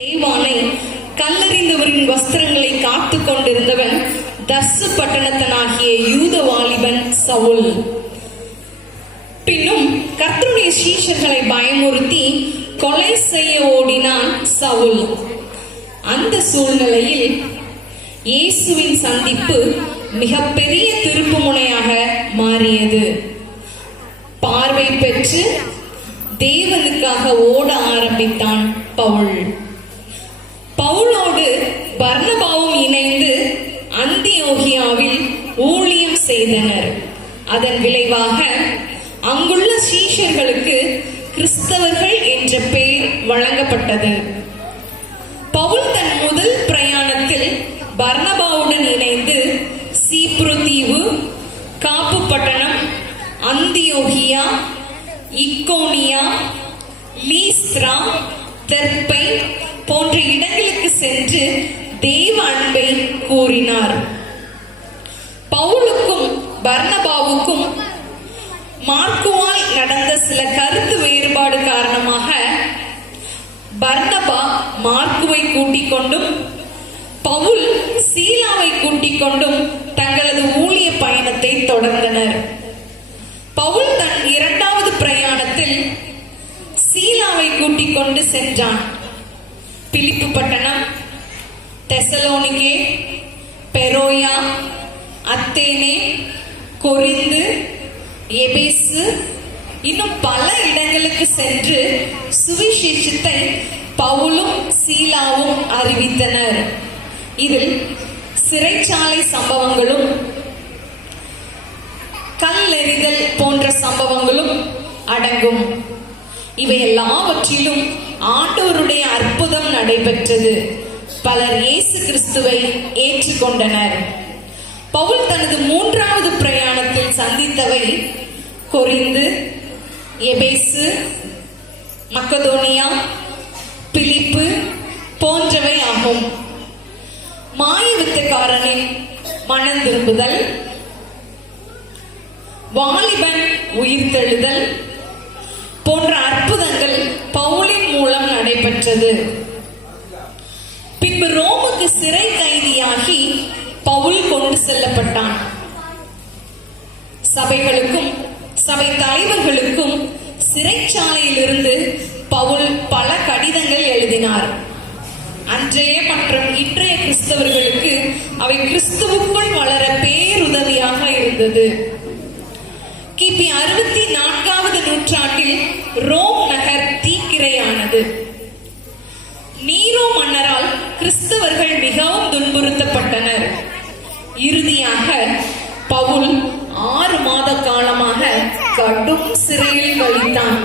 தேவானை கல்லறிந்தவரின் வஸ்திரங்களை காத்து கொண்டிருந்தவன் தர்சு பட்டணத்தனாகிய யூத வாலிபன் சவுல். பின்னும் கர்த்தருடைய சீஷர்களை பயமுறுத்தி கொலை செய்ய ஓடினான் சவுல். அந்த சூழ்நிலையில் இயேசுவின் சந்திப்பு மிகப்பெரிய திருப்புமுனையாக மாறியது. பார்வை பெற்று தேவனுக்காக ஓட ஆரம்பித்தான் பவுல். பவுலோடு பர்ணபாவும் இணைந்து அந்தியோகியாவில் ஊழியம் செய்தனர். அதன் விளைவாக அங்குள்ள சீஷர்களுக்கு கிறிஸ்தவர்கள் என்ற பெயர் வழங்கப்பட்டது. பவுல் தன் முதல் பிரயாணத்தில் பர்ணபாவுடன் இணைந்து சீப்ரு தீவு காப்பு பட்டணம் அந்தியோகியா இக்கோனியா லீஸ்ரா தெர்பை போன்ற இடங்களுக்கு சென்று தேவ அன்பை கூறினார். பவுலுக்கும் பர்ணபாவுக்கும் மார்க்குவால் நடந்த சில கருத்து வேறுபாடு காரணமாக பர்ணபா மார்க்குவை கூட்டிக் கொண்டும் பவுல் சீலாவை கூட்டிக் கொண்டும் தங்களது ஊழிய பயணத்தை தொடர்ந்தனர். பவுல் தன் இரண்டாவது பிரயாணத்தில் சீலாவை கூட்டிக் கொண்டு சென்றான். பிலிப்பு பட்டணம் தெசலோனிகே பெரோயா அத்தேனே கொரிந்து எபேசு இன்னும் பல இடங்களுக்கு சென்று சுவிசேஷத்தை பவுலும் சீலாவும் அறிவித்தனர். இதில் சிறைச்சாலை சம்பவங்களும் கல்லெறிதல் போன்ற சம்பவங்களும் அடங்கும். இவை எல்லாவற்றிலும் ஆண்டோருடைய அற்புதம் நடைபெற்றது. பலர் இயேசு கிறிஸ்துவை ஏற்றுக்கொண்டனர். பவுல் தனது மூன்றாவது பிரயாணத்தில் சந்தித்தவை கொரிந்து எபேசு மக்கதோனியா பிலிப்பு போன்றவை ஆகும். மாயவித்தக்காரனின் மனம் திரும்புதல் வாலிபன் உயிர்த்தெழுதல் போன்ற அற்புதங்கள் பவுலின் மூலம் நடைபெற்றது. பின்பு சிறை கைதியாகி பவுல் கொண்டு செல்லப்பட்டான். சபைகளுக்கும் சபை தலைவர்களுக்கும் சிறைச்சாலையிலிருந்து பவுல் பல கடிதங்கள் எழுதினார். அன்றைய மற்றும் இன்றைய கிறிஸ்தவர்களுக்கு அவை கிறிஸ்துவுக்குள் வளர பேருதவியாக இருந்தது. கிபி அறுபத்தி நான்காவது நூற்றாண்டில் ரோம் நகர் தீக்கிரையானது. நீரோ மன்னரால் கிறிஸ்தவர்கள் மிகவும் துன்புறுத்தப்பட்டனர். இறுதியாக பவுல் ஆறு மாத காலமாக கடும் சிறையில் கழித்தான்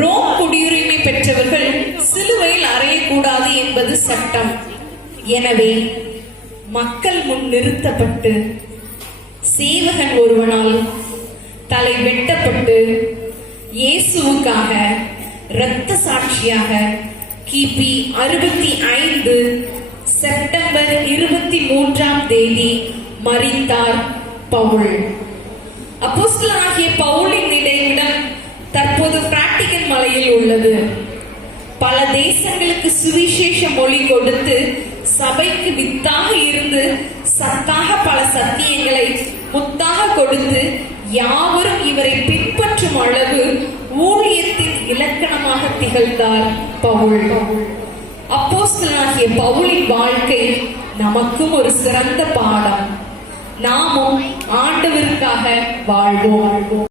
ரோம் குடியுரிமை பெற்றவர்கள் சிலுவையில் அறையக்கூடாது என்பது சட்டம். எனவே மக்கள் முன் நிறுத்தப்பட்டு சேவகன் ஒருவனால் தலை வெட்டப்பட்டு இயேசுவுக்காக இரத்த சாட்சியாக கிபி அறுபத்தி ஐந்து செப்டம்பர் இருபத்தி மூன்றாம் தேதி மறித்தார் பவுல். அப்போஸ்தலனாகிய பவுலின் நிலையிடம் தற்போது பிராக்டிகல் மலையில் உள்ளது. பல தேசங்களுக்கு சுவிசேஷ மொழி கொடுத்து சபைக்கு வித்தாக இருந்து சத்தாக பல சத்தியங்களை முத்தாக கொடுத்து யாவரும் இவரை பின் திகழ்ந்தார் பவுல். அப்போஸ்தலாகிய பவுலின் வாழ்க்கை நமக்கும் ஒரு சிறந்த பாடம். நாமும் ஆண்டவருக்காக வாழ்வோம்.